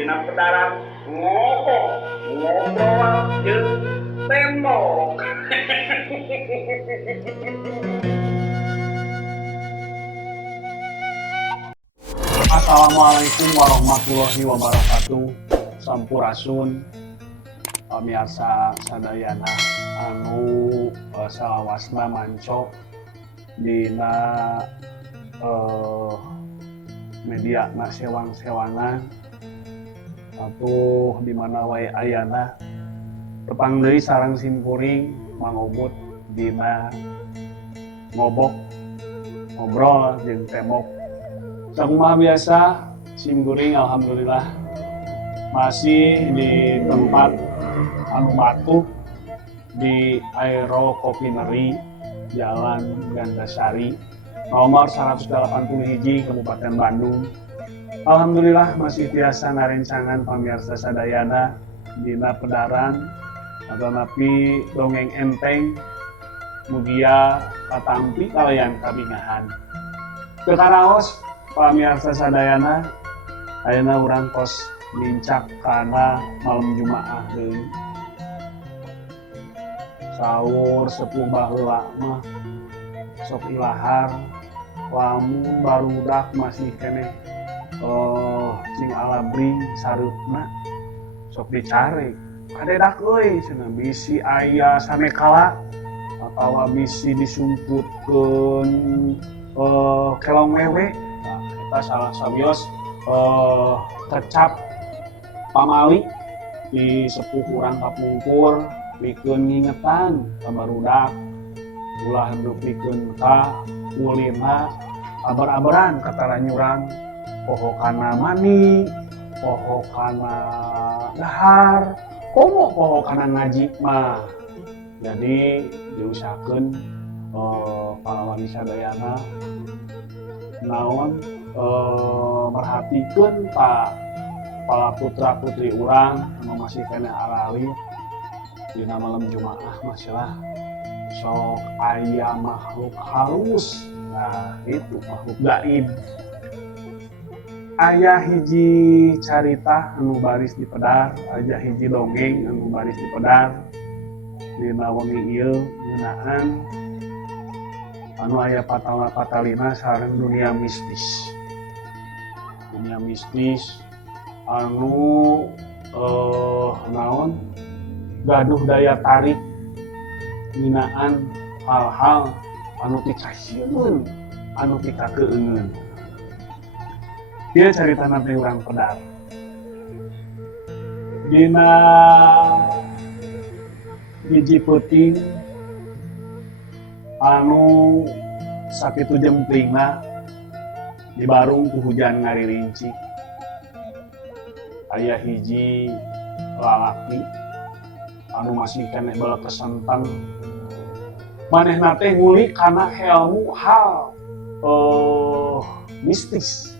dina pedaran ngobrol jeung tembok. Assalamualaikum warahmatullahi wabarakatuh. Sampurasun pamirsa sadayana anu salawasna manco dina media na sewang-sewangan atuh di mana wae ayana tepang deui sareng simkuring mangobot dina ngobok ngobrol jeung tembok. Sakumaha biasa simkuring alhamdulillah masih di tempat anu batu di Aero Kopinery Jalan Gandasari nomor 181 Kabupaten Bandung. Alhamdulillah masih biasa ngarencangan pamirsa sadayana dina pedaran atau napi dongeng enteng mugia katampi kalayan kabingahan. Kekaraos pamirsa sadayana ayeuna urang tos lincak kana malam Jumaah deui. Saur sepuh baheula mah sok ilahar lamun barudak masih keneh cing alabring sareupna sok dicari kadedak euy cenah bisi aya sanekala atawa bisi disumputkeun kelong wewe. Nah, eta salah sabios kecap pamali di sepuh urang kapungkur pikeun ngingetan ka barudak ulah hendak pikeun ka ulina aber-aberan katara nyurang poho kana mani poho kana dahar komo poho kana ngaji mah. Jadi diusahakeun pahlawan sadayana naon merhatikeun para putra putri urang anu masih kena arali dina malam Jumaah masihlah sok aya makhluk halus. Nah itu makhluk gaib. Aya hiji carita anu baris di pedar, aya hiji dongeng anu baris di pedar dina wengi ieu ngeunaan anu aya patalina sareng dunia mistis. Dunia mistis anu naon gaduh daya tarik nginaan hal-hal anu dikasieun anu dikakeungeun. Ieu carita nanti urang pedar. Dina hiji peuting anu sakitu jemplingna dibarung ku hujan ngaririnci. Aya hiji lalaki anu masih keneh bala kesentang manehna teh ngulik kana ilmu hal mistis.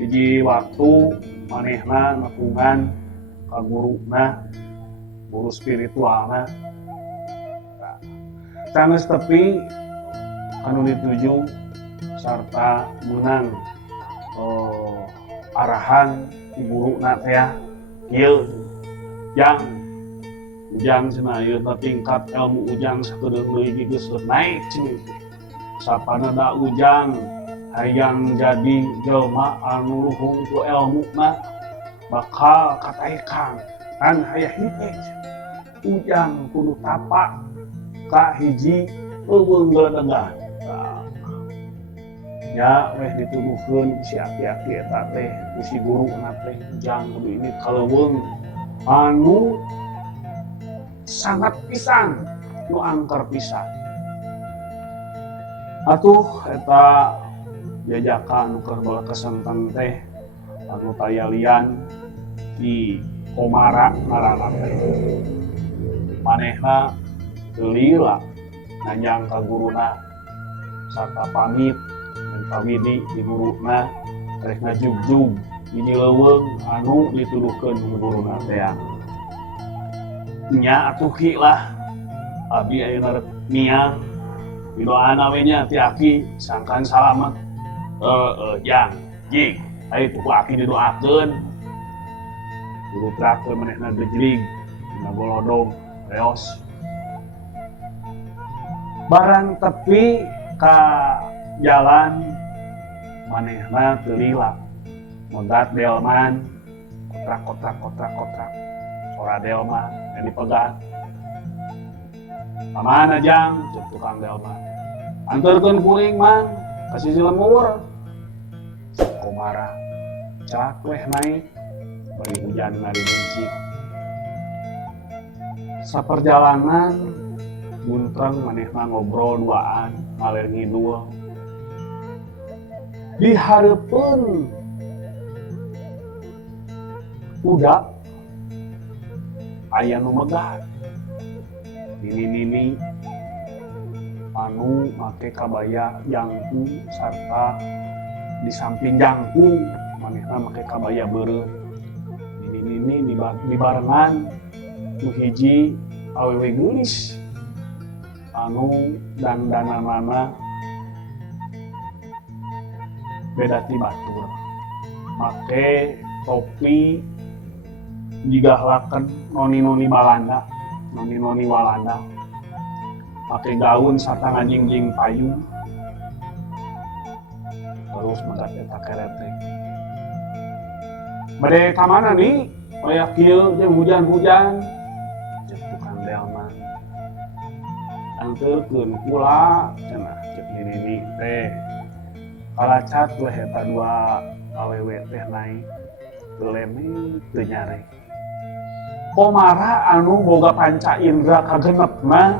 Hiji waktu manehna nepungan ka guruna, guru spiritualna. Sanggeus tepi anu dituju sarta menang arahan ti guruna teh ieu ujang cenah ieu tingkat ilmu ujang sakedeung deui geus naik cenah. Sapana da ujang hayang jadi jelma anu luhung ku ilmuna bakal kataekan kan hayang hite. Ujang kudu tapak ka hiji euweung geledegan. Ya weh dituduhkeun si aki-aki eta teh ku si guruna teh ujang kudu ini kaleuweung anu sangat pisan nu angker pisan. Atuh eta jajakan keur bala kesentang teh anu tayalian di Komara ngaranna teh. Manehna teu lila nanjang ka guruna sarta pamit dan pamidi di guruna rek ngajug-jug hiji leuweung anu dituduhkeun ku guruna teh. Nya atuh ki lah abdi ayeuna rek niang Doana we nya ti aki sangkan salamet. Jang, jing. Ayo tuh laki didoakeun. Guru terakhir manehna gejling, dina golodong, reos. Barang tepi ka jalan manehna teu lila. Modat delman, kotrak. Sora delman yang dipegang. Pamana jang, cek tukang delman. Anturkeun kuring mang, kasih si lemur. Komara, cak weh naik, bari hujan ngari bencik. Saperjalanan, buntreng manehna ngobrol duaan, ngalir ngidul. Di hareupeun budak aya nu megat. Nini anu make kabaya jangkung sarta di samping jangkung manehna make kabaya beureum. Nini di barengan nu hiji awewe geulis anu dandananana beda ti batur. Make topi digahlaken noni-noni Balanda, noni-noni Walanda. Pakai gaun sarta ngajingjing payung. Terus mengat eta keretek. Bade ka mana nih? Hoyak kieu jeung hujan-hujan. Cek tukang delman. Angkeurkeun kula cenah cek nini teh. Kalacat weh eta dua awewe teh naik. Teu leme teu nyare. Komara anu boga panca indra kagenepna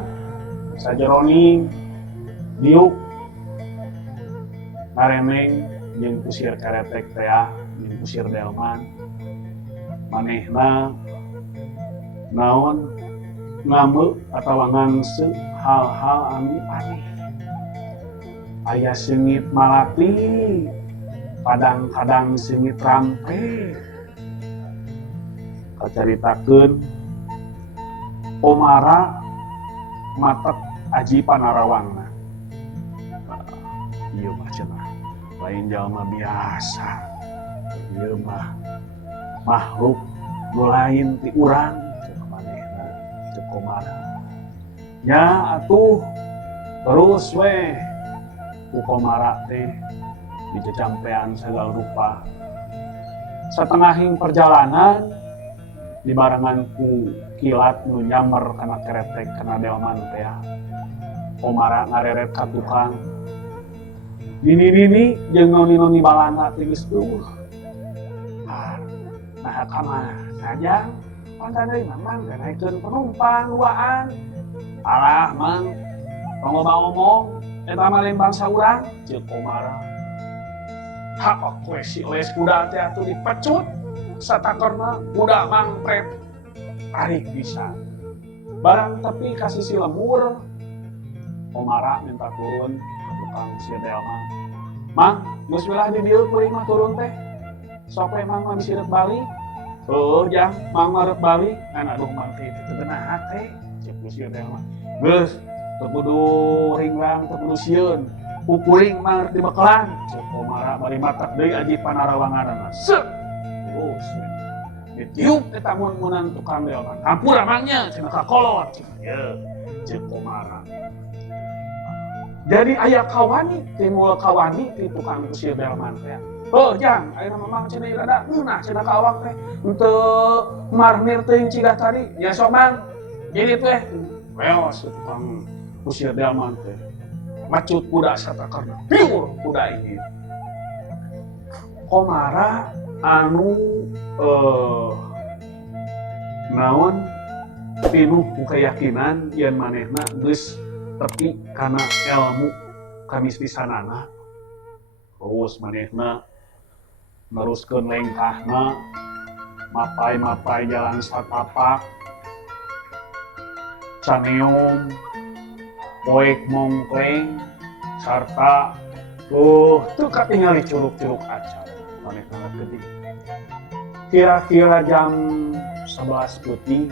sajeroning diuk ngaremeng jeung kusir keretek teh jeung kusir delman manehna naon ngambeu atawa ngangse hal-hal anu aneh. Aya seungit malati, kadang-kadang seungit rampe. Kacaritakeun Komara matek aji panarawangna. Ieu mah cenah lain jalma biasa. Ieu mah makhluk nu lain ti urang cek manehna cek Komara. Ya atuh terus weh ku Komara teh dicecampean segala rupa. Satengahing perjalanan dibarengan ku kilat nu nyammer kana keretek kana delman teh. Komara ngareret ka tukang. Nini jeung noni-noni Balanda teh geus eueuh. Nah ka mana saja pantang deui mamang kenaikeun penumpang duaan. Alah mang tong loba omong eta mah lain bangsa urang ceuk Komara. Hak we si les kuda teh atuh dipecut. Satakerna kuda mangpret tarik bisa. Barang tapi kasih si lemur, Komara minta turun ke tukang si delman. Mang, geus wilah di dieu kuring mah turun teh. Sok we mang mah bisi rek balik. Heuh jang, mang mah rek balik. Ngan aduh mang teh teu geunaha teh. Cek si delman. Geus, teu kudu ringlang, teu kudu sieun. Ku kuring mah rek dibekelan. Cek Komara bari matak deui aji panarawanganna. Set. Terus, ditiup kita mun-munan tukang delman. Hampura mangnya, cenah kakolot. Ya, cek Komara. Jadi aya kawani, timul kawani ti tukang kusir delman teh. Oh jang, ayeuna mamang cenah rada ngeunah cenah ka awak teh. Henteu marmir teuing cigah tadi. Ya sok mang. Jadi teh, weos tukang kusir delman teh. Macut kuda satakarna. Piur kuda ini. Komara anu naon pinuh ku keyakinan yen manehna geus tepi kana ilmu kamistisanana. Terus manehna neruskeun lengkahna mapai-mapai jalan satapak caneum poek mongkleng sarta teu katingali curug-curug acan. Manehna geuning. Kira-kira jam 11 putih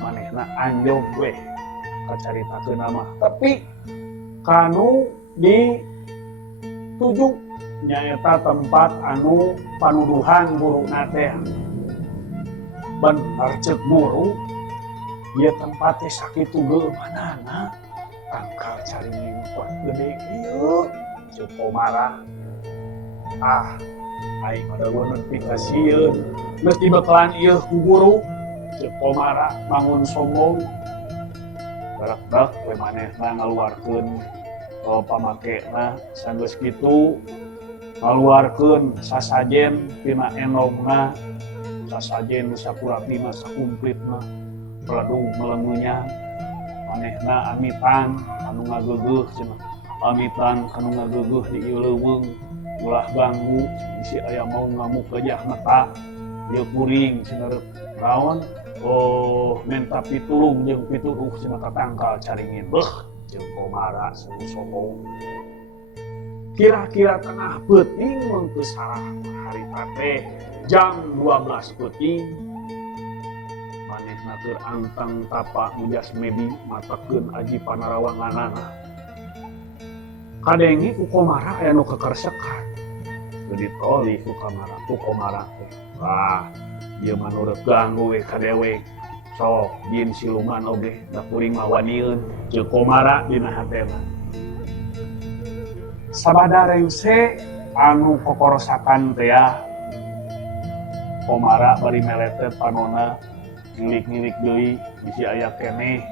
manehna anjog weh kacaritakeun mah. Tapi kanu dituju nyaeta tempat anu panuduhan guru nate bener cek guru dia tempatnya sakit tunggu manana tangkal cari kuat gede ieu cek Komara aing ada notifikasieun geus dibekalan ieu ku guru cek Komara bangun sombong barak-barak we manehna ngaluarkeun pamakena sanggeus kitu ngaluarkeun sasajen tina enongna sasajen sakurapina sakumplitna peladung melengenya manehna amitan anu ngageugeuh cenah amitan anu ngageugeuh di ieu leuweung ulah ganggu bisi aya mau ngamuk gajahna ta ieu kuring cenah naon minta pitulung jeung pituduh cenah tatangkal caringin jeung Komara sombong kira-kira tengah peuting mun teu salah harita teh jam 12 peuting manehna keur anteng tapak mujas medi matekeun aji panarawanganana kadengi ku Komara aya nu kekersekan teu ditoli ku Komara teh ieu mah nurut ganggu we kadewek sok jin siluman oge da kuring mawanieun ceuk Komara dina hatena sabada rengse anu kokorosakan teh Komara bari meletet panona ngilik-ngilik deui bisi aya keneh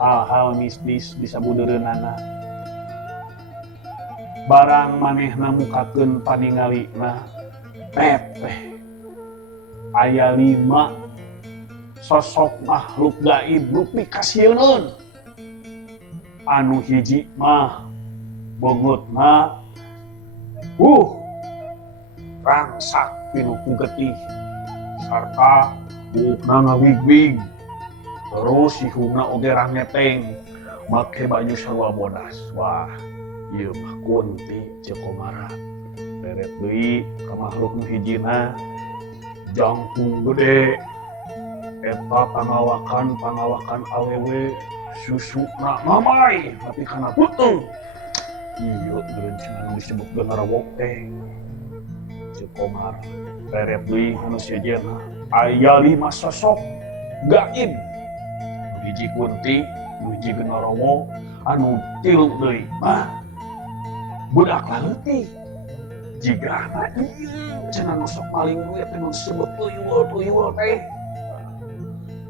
hal-hal mistis bisa budeureunana barang manehna mukakeun paningalina teteh aya 5 sosok makhluk gaib duplikasieun anu hiji mah bogotna rangsak pinuku getih sarta buukna ngawig-wig terus sihuna oge rangeteng make baju sarua bodas wah ieu mah kunti ceuk Komara deret deui ka makhluk nu hijina jangkung gede eta pangawakan awewe susuna mamai tapi kana putung ieu gerencengan disebut genarawok teh ceuk Komara deret deui anu sejenna aya 5 sosok gaib hiji kunti hiji genarawo anu tilu deui mah budak leutik jigana ieu cenah nu sok maling duit anu disebut tuyul teh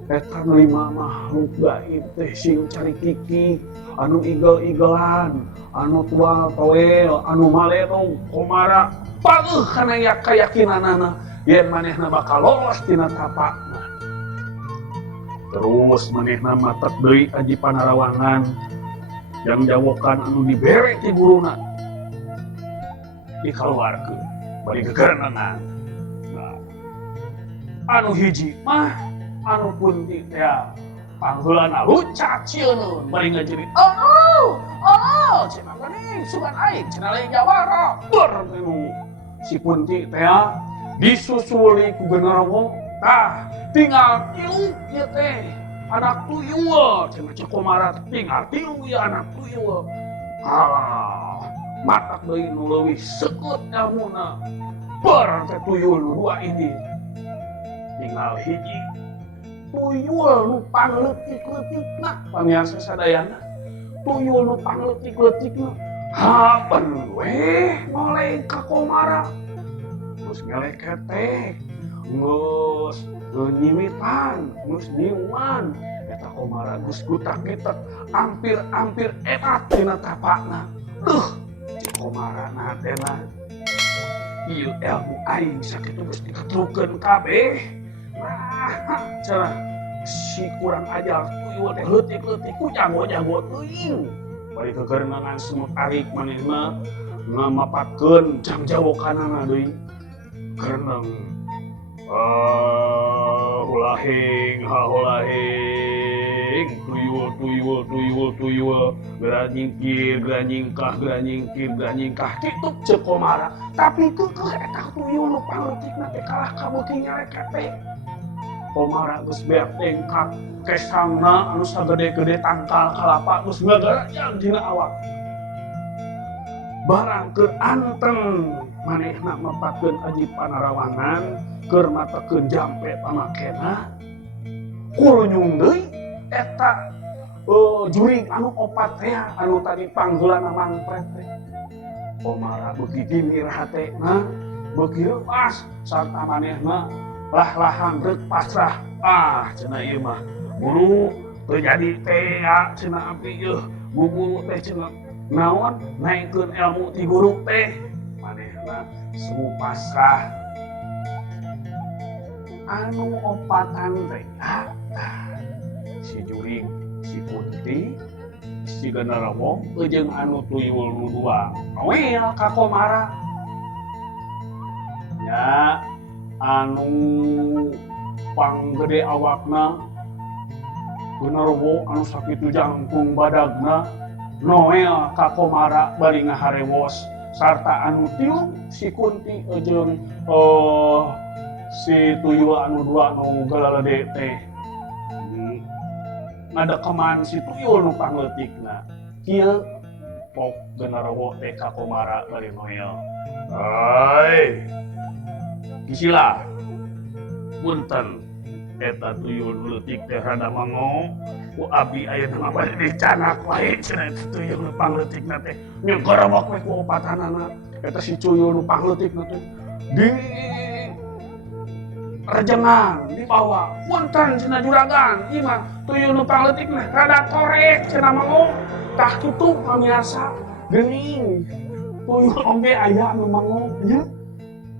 eta 5 makhluk gaib teh sing cari kiki anu igel-igelan anu tual toel anu maleno Komara pageuh kana kayakinanana yen manehna bakal lolos tina tapakna terus manehna matek deui aji panarawangan yang jawokan anu dibere ti guruna dikaluarkeun bari gegerenengan anu hiji mah anu kunti teh pangheulana lucak cieun bari ngajerit oh cenah geuning sugan aing cenah lain jawara bernu si kunti teh disusuli ku genarawo tinggal tilu ieu teh anak tuyul cenah ceuk Komara tinggal tilu ieu anak tuyul matak deui nu leuwih seukeut ilmuna ber teh tuyul nu 2 ini tinggal hiji tuyul nu pangleutik-leutikna pamiarsa sadayana tuyul nu pangleutik-leutikna haben we moleng ka Komara geus ngeleket teh geus nyimitan geus niuman eta Komara geus gutak-gitek ampir emat tina tapakna Komara natena ieu ilmu aing sakitu geus diketrukeun kabeh cenah si kurang ajar tuyul teh leutik-leutik ku jago-jago teuing bari kegerenengan semut tarik manehna ngamapatkeun jang jawokanana deui kereneng ulahing tuyul geranyingkah kitu ceuk Komara tapi kekeh eta tuyul nu pangleutikna teh kalah kabeuting nyareket teh Komara geus beak tengkak kesangna anu sagede-gede tangkal kalapa geus ngagarajang dina awak barang keur anteng manehna mepakeun aji panarawangan keur matekeun jampe pamakena kulnyung deui eta juring anu opat teh anu tadi panggeulana mangpret teh Komara beuki gini rahatena beuki pas sarta manehna lah-lahan rek pasrah cenah ieu mah buru teu jadi teh cenah abdi ieu guru teh cenah naon naikkeun ilmu ti guru teh manehna sugu pasrah anu opatan teh si juring si Kunti si Genderuwo jeung anu tuyul nu dua noel ka Komara ya anu panggede awakna Genderuwo anu sakitu jangkung badagna noel ka Komara bari ngaharewos sarta anu tilu si Kunti jeung si tuyul anu dua nu galalede teh ngadekeman si tuyul nu pangleutikna kieu pok Genderuwo teh ka Komara bari noel ai kisila punten eta tuyul nu leutik teh rada mango ku abdi aya tengah bari dicanak wae cenah tuyul nu pangleutikna teh nyegerewok we ku opatanana eta si tuyul nu pangleutikna teh di rejengan dibawa punten cenah juragan ieu mah tuyul nu pangleutik mah rada korek cenah mango tah kitu pamiasa geuning tuyul oge aya anu mango nya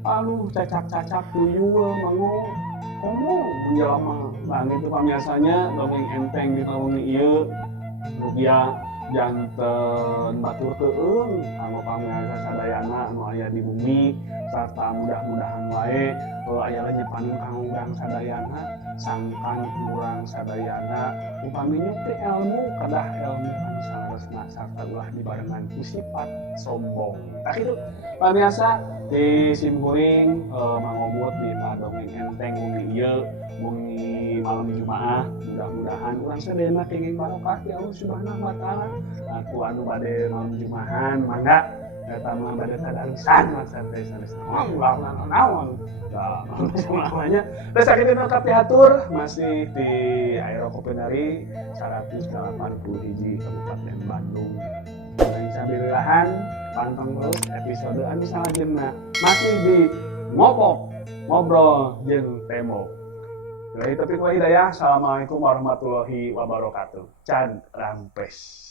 aduh cacak-cacak tuyul mango komo menjelma langit itu pamiasanya dongeng enteng di tahun ieu rupiah janten batur teueung anu pamiasa sadayana anu aya di bumi sarta mudah-mudahan wae aya nyepanin kang urang sadayana sangkan urang sadayana upami nyuti ilmu kadah ilmu anu saresna sarta ulah dibarengan ku sifat sombong tah kitu pamiasa di simkuring mangobot di dongeng enteng bumi ieu bumi malam Jumaah mudah-mudahan urang sadayana kenging barokah ti Allah Subhanahu wa taala aku anu bade malam Jumaahan mangga eta mah bade tadarisan masa teh sanes naon semuanya terus sakitu nu kapiatur masih di Aero Kopinari 180 Kabupaten Bandung dan sabilahan panteng terus episode anu salajengna masih di ngobrol jeung Temo. Dari topik wa hidayah. Assalamualaikum warahmatullahi wabarakatuh. Can Rampes.